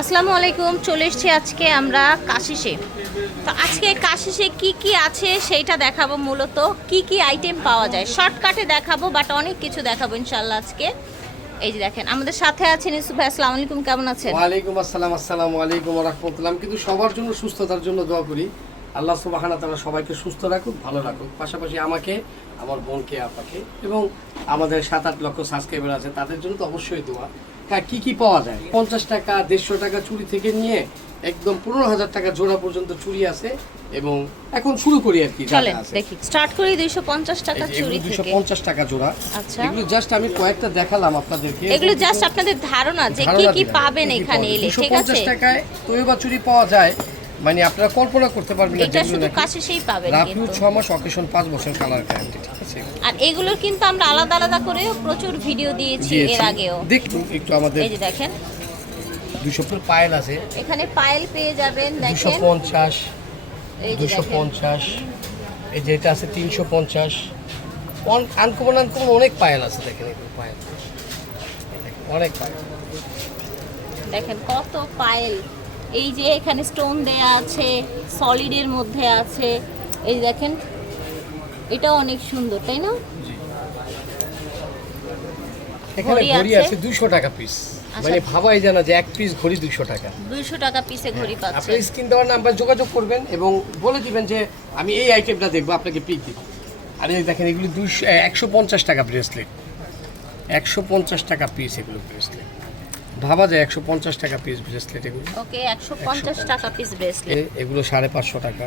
আসসালামু আলাইকুম, চলে এসেছি আজকে আমরা কাশিসে। তো আজকে কাশিসে কি কি আছে সেইটা দেখাবো মূলত। কি কি আইটেম পাওয়া যায়? শর্টকাটে দেখাবো বাট অনেক কিছু দেখাবো ইনশাল্লাহ আজকে। এই যে দেখেন, আমাদের সাথে আছেন ইউসুফ ভাই, আসসালামু আলাইকুম, কেমন আছেন? ওয়ালাইকুম আসসালাম, আসসালামু আলাইকুম রহমতুল্লাহ। কিন্তু সবার জন্য সুস্থতার জন্য দোয়া করি। আল্লাহ সুবাহানা তারা সবাইকে সুস্থ রাখুক, ভালো রাখুক। পাশাপাশি আমাকে, আমার বোনকে আপাকে এবং আমাদের সাত আট লক্ষ সাবস্ক্রাইবার আছে, তাদের জন্য তো অবশ্যই দোয়া। কি কি পাওয়া যায়? পঞ্চাশ টাকা দেড়শো টাকা চুরি থেকে নিয়ে একদম পনেরো হাজার টাকা জোড়া পর্যন্ত চুরি আছে এবং এখন শুরু করি আর কি চলেন দেখি। স্টার্ট করি দুইশো পঞ্চাশ টাকা চুরি থেকে। পঞ্চাশ টাকা জোড়া। আচ্ছা। এগুলো জাস্ট আমি কয়েকটা দেখালাম আপনাদেরকে। এগুলো জাস্ট আপনাদের ধারণা যে কি কি পাবেন এখানে এলে ঠিক আছে? 250 টাকায় তৈবা চুরি পাওয়া যায়। মানে আপনারা কল্পনা করতে পারবেন না এটা শুধু কাছে সেই পাবেন রাফিউ কিন্তু। ছ মাস অকেশন পাঁচ বছর কালার গ্যারান্টি ঠিক আছে? আর এগুলোর কিন্তু আমরা আলাদা আলাদা করেও প্রচুর ভিডিও দিয়েছি। এর আগেও। দেখুন একটু আমাদের এই যে দেখেন। দুশো পায়েল আছে। এখানে পায়েল পেয়ে যাবেন দেখেন। পঞ্চাশ এই যে দুশো দেখেন। পঞ্চাশ এই যে এটা আছে তিনশো পঞ্চাশ। আনকমন আনকমন অনেক পায়েল আছে দেখেন এগুলো পায়েল অনেক পায়েল দেখেন কত পায়েল এই যে এখানে স্টোন দেয়া আছে সলিডের মধ্যে আছে এই দেখেন এটা অনেক সুন্দর তাই না? এখানে ঘড়ি ঘড়ি আছে? টাকা পিস আচ্ছা। মানে ভাবাই জানা যে এক পিস ঘড়ি টাকা। দুইশো টাকা পিসে ঘড়ি পাচ্ছে। আপনার স্ক্রিন দেওয়ার নাম্বার যোগাযোগ করবেন এবং বলে দিবেন যে আমি এই আইটেমটা দেখব আপনাকে পিক দিব। আর এই দেখেন এগুলো দুশো একশো পঞ্চাশ টাকা ব্রেসলেট একশো পঞ্চাশ টাকা পিস এগুলো ব্রেসলেট ভাবা যায় একশো পঞ্চাশ টাকা পিস ব্রেসলেট এগুলো। ওকে একশো পঞ্চাশ টাকা পিস ব্রেসলেট এগুলো সাড়ে পাঁচশো টাকা।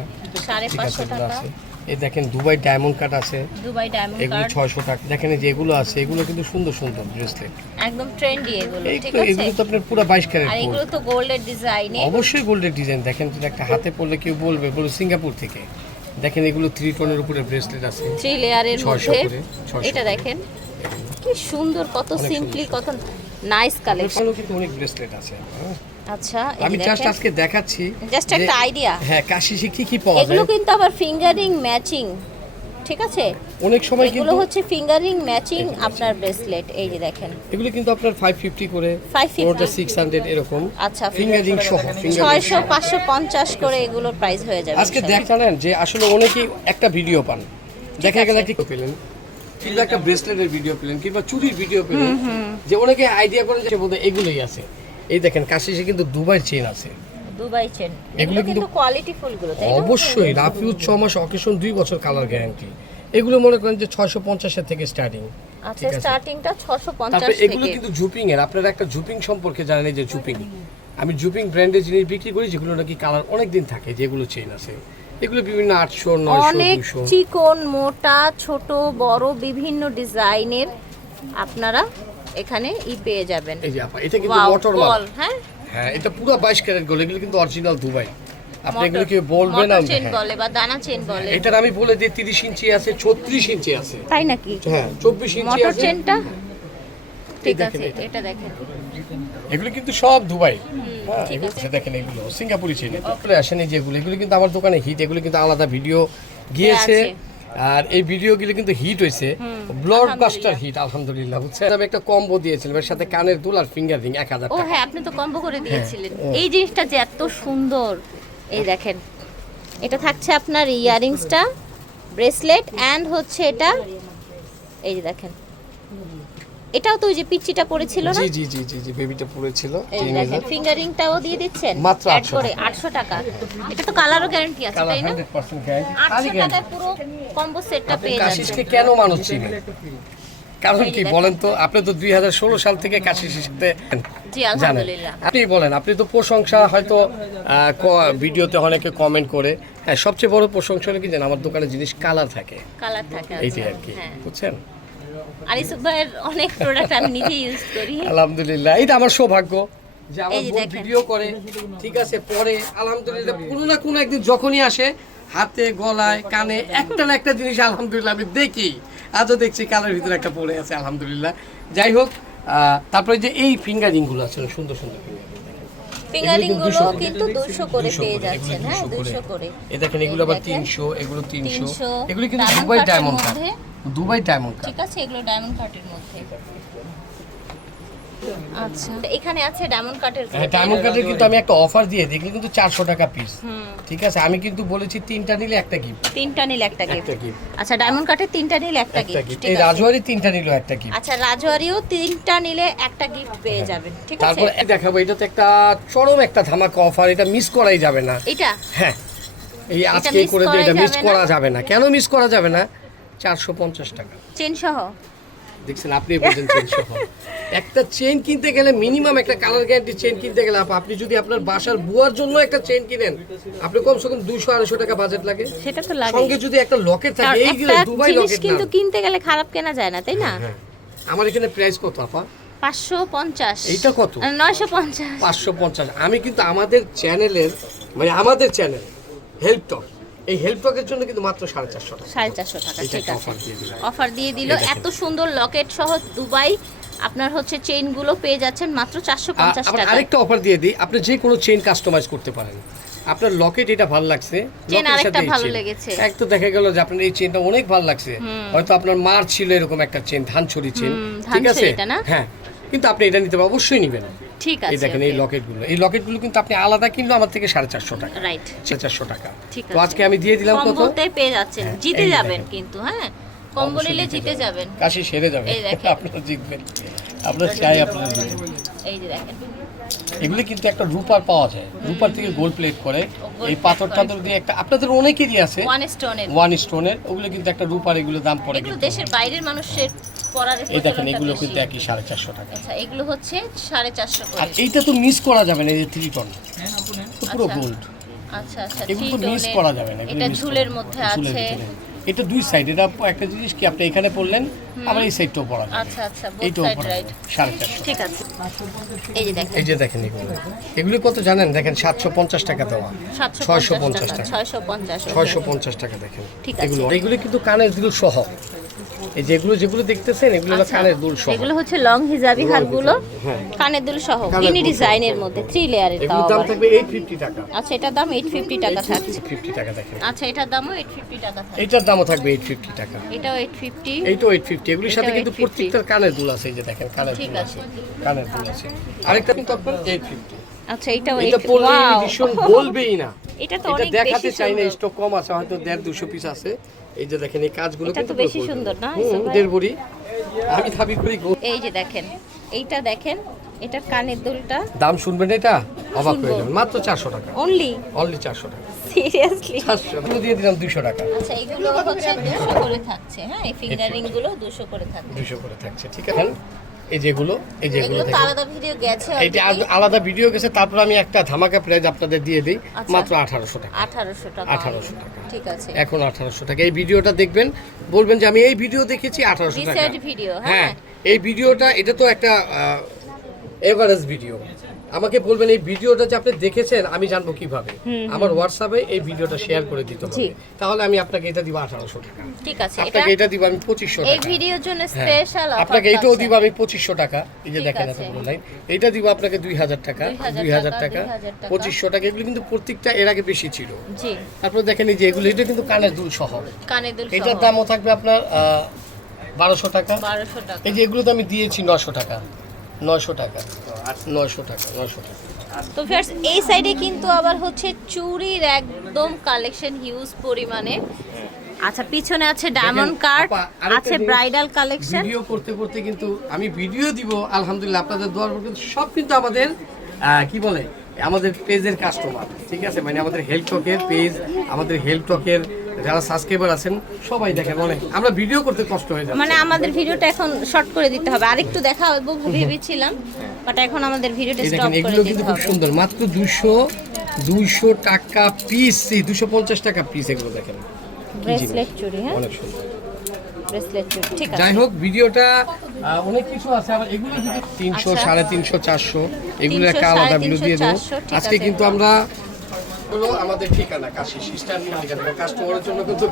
সাড়ে পাঁচশো টাকা। আছে। এই দেখেন দুবাই ডায়মন্ড কাট আছে। দুবাই ডায়মন্ড এগুলো কার্ড ছয়শো টাকা। দেখেন এই যে এগুলো আছে এগুলো কিন্তু সুন্দর সুন্দর ব্রেসলেট একদম ট্রেন্ডি এগুলো ঠিক আছে? এগুলো তো আপনার পুরো বাইশ ক্যারেট আর এগুলো তো গোল্ডের ডিজাইনে অবশ্যই গোল্ডের ডিজাইন দেখেন যেটা একটা হাতে পড়লে কেউ বলবে বলো সিঙ্গাপুর থেকে। দেখেন এগুলো থ্রি টোনের উপরে ব্রেসলেট আছে। থ্রি লেয়ারের মধ্যে। এটা দেখেন কি সুন্দর কত সিম্পলি কত নাইস কালেকশন কিন্তু অনেক ব্রেসলেট আছে হ্যাঁ। আচ্ছা আমি জাস্ট আজকে দেখাচ্ছি জাস্ট যে- একটা আইডিয়া হ্যাঁ কাশিসে কি কি পাওয়া এগুলো কিন্তু আবার ফিঙ্গারিং ম্যাচিং ঠিক আছে? অনেক সময় এগুলো হচ্ছে ফিঙ্গারিং ম্যাচিং আপনার ব্রেসলেট এই যে দেখেন। এগুলো কিন্তু আপনার 550 করে 550 ওটা 600 এরকম। আচ্ছা ফিঙ্গারিং সহ ফিঙ্গারিং ছয়শো পাঁচশো পঞ্চাশ করে এগুলোর প্রাইস হয়ে যাবে আজকে ইনশাল্লাহ। দেখ জানেন যে আসলে অনেকেই একটা ভিডিও পান। দেখা গেল আছে। কি পেলেন কিংবা একটা ব্রেসলেটের ভিডিও পেলেন কিংবা চুরির ভিডিও পেলেন যে অনেকে আইডিয়া করেন যে এগুলোই আছে। এই দেখেন কাশিসে কিন্তু দুবাই চেন আছে। দুবাই চেন এগুলো এগুলো কিন্তু কিন্তু- কোয়ালিটি ফুলগুলো তাই না? অবশ্যই রাফিউজ ছ মাস অকেশন দুই বছর কালার গ্যারান্টি এগুলো মনে করেন যে থেকে স্টার্টিং আচ্ছা স্টার্টিংটা তারপরে এগুলো কিন্তু জুপিং এর। আপনারা একটা জুপিং সম্পর্কে জানেন যে জুপিং আমি জুপিং ব্র্যান্ডের জিনিস বিক্রি করি যেগুলো নাকি কালার অনেক দিন থাকে যেগুলো চেইন আছে। এগুলো বিভিন্ন আটশো অনেক চিকন মোটা ছোট বড় বিভিন্ন ডিজাইনের আপনারা এখানে ই পেয়ে যাবেন। এই যে আপা এটা কিন্তু মাল বল, হ্যাঁ? হ্যাঁ এটা পুরো বাইশ ক্যারেট গোল এগুলো কিন্তু অরিজিনাল দুবাই। আপনি এগুলো কি বলবেন মোটর আমি চেন হ্যাঁ। বলে বা দানা চেন বলে। এটার আমি বলে দিই তিরিশ ইঞ্চি আছে ছত্রিশ ইঞ্চি আছে। তাই নাকি? হ্যাঁ চব্বিশ ইঞ্চি মোটর চেনটা ঠিক আছে এটা। দেখেন। এগুলো কিন্তু সব দুবাই। হ্যাঁ এগুলো। দেখেন এগুলো সিঙ্গাপুরি চেন চলে আসেনি যেগুলো এগুলো। কিন্তু আমার দোকানে হিট এগুলো কিন্তু আলাদা ভিডিও গিয়েছে। আর এই ভিডিওগুলো কিন্তু হিট হয়েছে। ব্লড বাস্টার হিট আলহামদুলিল্লাহ বুঝছেন? আমি একটা কম্বো দিয়েছিলাম এর সাথে কানের দুল আর ফিঙ্গার রিং এক হাজার ও হ্যাঁ আপনি তো কম্বো করে দিয়েছিলেন। হ্যাঁ। এই জিনিসটা যে এত সুন্দর এই দেখেন। এটা থাকছে আপনার ইয়ারিংসটা ব্রেসলেট অ্যান্ড হচ্ছে এটা এই যে দেখেন। এটাও তো ওই যে পিচ্চিটা পড়েছিল না? জি জি জি জি জি বেবিটা পড়েছিল এই ফিঙ্গারিংটাও দিয়ে দিচ্ছেন। মাত্র 800 করে আটশো টাকা। এটা তো কালারও গ্যারান্টি আছে তাই না? হান্ড্রেড পার্সেন্ট গ্যারান্টি আটশো টাকায় পুরো কম্বো সেটটা পেয়ে কাশিসকে যাচ্ছেন। কেন মানুষ চিনে? কারণ কি বলেন তো আপনি তো দুই হাজার ষোলো সাল থেকে কাশিসের সাথে জি জানেন। আলহামদুলিল্লাহ। আপনি বলেন আপনি তো প্রশংসা হয়তো ভিডিওতে অনেকে কমেন্ট করে। হ্যাঁ সবচেয়ে বড় প্রশংসা হলো কি জানেন আমার দোকানে জিনিস কালার থাকে। কালার থাকে এইটাই আচ্ছা, আর কি হ্যাঁ। বুঝছেন? আর ইসুফ ভাইয়ের অনেক প্রোডাক্ট আমি নিজে ইউজ করি আলহামদুলিল্লাহ এটা আমার সৌভাগ্য যে আমার বোন ভিডিও করে ঠিক আছে পরে আলহামদুলিল্লাহ কোনো না কোনো একদিন যখনই আসে হাতে গলায় কানে একটা না একটা জিনিস আলহামদুলিল্লাহ আমি দেখি আজও দেখছি কালের ভিতরে একটা পড়ে আছে আলহামদুলিল্লাহ যাই হোক তারপরে যে এই ফিঙ্গারিংগুলো আছে না, সুন্দর সুন্দর ফিঙ্গারিংগুলো 200 করে। কিন্তু দুশো করে পেয়ে যাচ্ছেন হ্যাঁ 200 করে। দুশো করে এ দেখেন এগুলো আবার দেখেন। তিনশো এগুলো তিনশো 300 এগুলো কিন্তু Dubai diamond. Dubai diamond cut ঠিক আছে এগুলো ডায়মন্ড কাটের মধ্যে। আচ্ছা এখানে আছে ডায়মন্ড কাটের হ্যাঁ ডায়মন্ড কার্ডের কিন্তু আমি একটা অফার দিয়ে দেখলি কিন্তু চারশো টাকা পিস হুম। ঠিক আছে আমি কিন্তু বলেছি তিনটা নিলে একটা গিফট তিনটা নিলে একটা গিফট। আচ্ছা ডায়মন্ড কাটের তিনটা নিলে একটা গিফট এই রাজওয়ারি তিনটা নিল একটা গিফট আচ্ছা রাজওয়ারিও তিনটা নিলে একটা গিফট পেয়ে যাবেন ঠিক আছে? তারপর দেখাবো এটা তো একটা চরম একটা ধামাকা অফার এটা মিস করাই যাবে না। এটা? হ্যাঁ। এই আজকে করে দিয়ে এটা মিস করা যাবে না। কেন মিস করা যাবে না? চারশো পঞ্চাশ টাকা। চেন সহ দেখছেন আপনি বলছেন চেন সহ একটা চেন কিনতে গেলে মিনিমাম একটা কালার গ্যারান্টি চেন কিনতে গেলে আপনি যদি আপনার বাসার বুয়ার জন্য একটা চেন কিনেন আপনি কমসে কম দুইশো আড়াইশো টাকা বাজেট লাগে। সেটা তো লাগে। সঙ্গে যদি একটা লকেট থাকে এইগুলো দুবাই লকেট কিন্তু কিনতে গেলে খারাপ কেনা যায় না তাই না? হ্যাঁ আমার এখানে প্রাইস কত আপা? পাঁচশো পঞ্চাশ। এইটা কত? নয়শো পঞ্চাশ। পাঁচশো পঞ্চাশ। আমি কিন্তু আমাদের চ্যানেলের মানে আমাদের চ্যানেল হেল্প টক এই হেল্প টকের জন্য কিন্তু মাত্র সাড়ে চারশো টাকা। সাড়ে চারশো টাকা ঠিক আছে। অফার দিয়ে দিল। এত সুন্দর লকেট সহ দুবাই আপনার হচ্ছে চেইনগুলো পেয়ে যাচ্ছেন মাত্র চারশো আর পঞ্চাশ টাকা আরেকটা অফার দিয়ে দিই। আপনি যে কোনো চেইন কাস্টমাইজ করতে পারেন। আপনার লকেট এটা ভালো লাগছে। চেন আরেকটা ভালো লেগেছে। এক তো দেখা গেল যে আপনার এই চেনটা অনেক ভালো লাগছে। হয়তো আপনার মার ছিল এরকম একটা চেন ধানছড়ি চেন ঠিক আছে? হ্যাঁ। কিন্তু আপনি এটা নিতে পারেন। অবশ্যই নেবেন। ঠিক এই দেখেন এই লকেটগুলো এই লকেটগুলো কিন্তু আপনি আলাদা কিনলো আমার থেকে সাড়ে চারশো টাকা। রাইট সাড়ে চারশো টাকা। ঠিক তো আজকে আমি দিয়ে দিলাম কত পেয়ে যাচ্ছেন। হ্যাঁ, জিতে যাবেন কিন্তু হ্যাঁ? কম্বো অবশ্যই নিলে জিতে যাবেন। কাশি সেরে যাবে। এই দেখেন। আপনারা জিতবেন। আপনারা চাই আপনারা জিতবেন এই যে দেখেন। এগুলো কিন্তু একটা রূপার পাওয়া যায়। রূপার থেকে গোল্ড প্লেট করে। এই পাথর টাথর দিয়ে একটা আপনাদের অনেকেরই আছে। ওয়ান স্টোনের ওয়ান স্টোনের ওগুলো কিন্তু একটা রূপার এগুলো দাম পড়ে কিন্তু। দেশের বাইরের মানুষের এই দেখেন এগুলো কিন্তু একই সাড়ে চারশো টাকা। আচ্ছা এগুলো হচ্ছে সাড়ে চারশো আর এইটা তো মিস করা যাবে না এই যে থ্রি টন পুরো আচ্ছা। গোল্ড আচ্ছা আচ্ছা এগুলো তো মিস করা যাবে না এটা ঝুলের মধ্যে আছে। এটা দুই সাইড এটা একটা জিনিস কি আপনি এখানে পড়লেন আবার এই সাইডটাও পড়া আচ্ছা আচ্ছা এইটাও পড়া সাড়ে চারশো। ঠিক আছে। এই যে দেখেন। এই যে দেখেন এগুলো। এগুলো কত জানেন? দেখেন সাতশো পঞ্চাশ টাকা দেওয়া। ছয়শো পঞ্চাশ টাকা টাকা। ছয়শো পঞ্চাশ। ছয়শো পঞ্চাশ টাকা দেখেন। ঠিক এগুলো এগুলো কিন্তু কানের দুল সহ। এই যেগুলো যেগুলো দেখতেছেন এগুলো হলো আচ্ছা, কানের দুল সহ। এগুলো হচ্ছে লং হিজাবি হারগুলো। হ্যাঁ। কানের দুল সহ ইনি ডিজাইনের মধ্যে থ্রি লেয়ারের এগুলোর দাম থাকবে এইট ফিফটি টাকা। আচ্ছা এটার দাম এইট ফিফটি টাকা থাকছে। ফিফটি টাকা দেখেন। আচ্ছা এটার দামও এইট ফিফটি টাকা থাকছে। এইটার দামও থাকবে এইট ফিফটি টাকা। এটাও এইট ফিফটি এইটাও এইট ফিফটি এগুলির সাথে কিন্তু 850 প্রত্যেকটার কানের দুল আছে এই যে দেখেন কানের ঠিক দুল আছে। কানের দুল আছে। আরেকটা কিন্তু আপনার এইট ফিফটি আচ্ছা এটাও এটা 850 Wow! ভীষণ বলবেই না। এটা তো অনেক দেখাতে চাই না স্টক কম আছে হয়তো দেড় দুশো পিস আছে। এই যে দেখেন এই কাজগুলো কিন্তু বেশি সুন্দর না? দেড় বড়ি আমি দাবি করি এই যে দেখেন এইটা দেখেন এটার কানের দুলটা। দাম শুনবেন এটা? অবাক হয়ে যাবেন। মাত্র চারশো টাকা। অনলি অনলি চারশো টাকা। সিরিয়াসলি চারশো এগুলো দিয়ে দিলাম দুশো টাকা। আচ্ছা এগুলো হচ্ছে দুশো করে থাকছে হ্যাঁ? এই ফিঙ্গারিংগুলো দুশো করে থাকছে। দুশো করে থাকছে ঠিক আছে? এই যেগুলো এই যেগুলো আলাদা ভিডিও গেছে তারপর আমি একটা ধামাকা প্রাইজ আপনাদের দিয়ে দিই আচ্ছা। মাত্র আঠারোশো টাকা। আঠারোশো টাকা। 1800 টাকা। ঠিক আছে। এখন আঠারোশো টাকা। এই ভিডিওটা দেখবেন বলবেন যে আমি এই ভিডিও দেখেছি আঠারোশো টাকা। ভিডিও হ্যাঁ। হ্যাঁ এই ভিডিওটা এটা তো একটা এভারেজ ভিডিও আমাকে বলবেন এই ভিডিওটা যে আপনি দেখেছেন আমি জানব কীভাবে? আমার হোয়াটসঅ্যাপে এই ভিডিওটা শেয়ার করে দিতে হবে। তাহলে আমি আপনাকে এটা দিব আঠারোশো টাকা। ঠিক আছে আপনাকে এটা দিব আমি পঁচিশশো এই টাকা। ভিডিওর জন্য হ্যাঁ। স্পেশাল আপনাকে এইটাও দিব আমি পঁচিশশো টাকা। এই যে দেখেন। এতগুলো লাইন এইটা দিব আপনাকে দুই হাজার টাকা 2000 দুই হাজার টাকা, টাকা 2000 টাকা। পঁচিশশো টাকা। এগুলো কিন্তু প্রত্যেকটা এর আগে বেশি ছিল। জি। তারপর দেখেন এই যে এগুলো এটা কিন্তু কানের দুল সহ। কানে দুল এটার দামও থাকবে আপনার বারোশো টাকা। বারোশো টাকা। এই যে এগুলো তো আমি দিয়েছি নশো টাকা। নশো টাকা। নশো টাকা নশো টাকা। তো ফ্রেন্ডস এই সাইডে কিন্তু আবার হচ্ছে চুরির একদম কালেকশন হিউজ পরিমাণে। আচ্ছা পিছনে আছে ডায়মন্ড কার্ড আছে ব্রাইডাল কালেকশন ভিডিও করতে করতে কিন্তু আমি ভিডিও দিব আলহামদুলিল্লাহ আপনাদের দোয়ার কিন্তু সব কিন্তু আমাদের আহ, কি বলে আমাদের পেজের কাস্টমার ঠিক আছে? মানে আমাদের হেলথ টকের পেজ আমাদের হেলথ টকের যারা সাবস্ক্রাইবার আছেন সবাই দেখেন অনেক। আমরা ভিডিও করতে কষ্ট হয়ে যাচ্ছে। মানে আমাদের ভিডিওটা এখন শর্ট করে দিতে হবে। আরেকটু দেখা হবে ভেবেছিলাম বাট এখন আমাদের ভিডিওটা স্টপ করে এগুলো কিন্তু খুব সুন্দর। মাত্র দুশো দুইশো টাকা পিস দুশো পঞ্চাশ টাকা পিস এগুলো দেখেন। ব্রেসলেট চুরি হ্যাঁ? অনেক সুন্দর। ব্রেসলেট চুরি ঠিক যাই হোক ভিডিওটা অনেক কিছু আছে। আবার এগুলো যদি তিনশো আচ্ছা। সাড়ে তিনশো চারশো। এগুলো একটা আলাদা ভিডিও দিয়ে দেবো। 350, 400, আজকে কিন্তু আমরা হলো আমাদের ঠিকানা কাশি ঠিকানা কাস্টমারের জন্য কিন্তু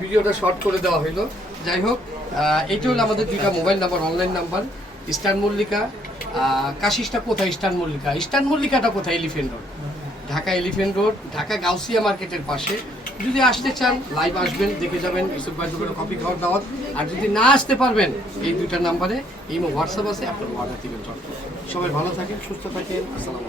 ভিডিওটা শর্ট করে দেওয়া হলো। যাই হোক এইটা হলো আমাদের দুইটা mobile number online number Eastern Mallika. কাশিসটা কোথায়? ইস্টার্ন মল্লিকা। ইস্টার্ন মল্লিকাটা কোথায়? Elephant road Dhaka elephant road Dhaka Gausia মার্কেটের পাশে। যদি আসতে চান লাইভ আসবেন, দেখে যাবেন, ইউসুফ ভাই দোকানে কফি খাওয়ার দাওয়াত। আর যদি না আসতে পারবেন, এই দুইটা নাম্বারে, এই হোয়াটসঅ্যাপ আছে, আপনার অর্ডার দিবেন সবাই ভালো থাকেন, সুস্থ থাকেন, আসসালামু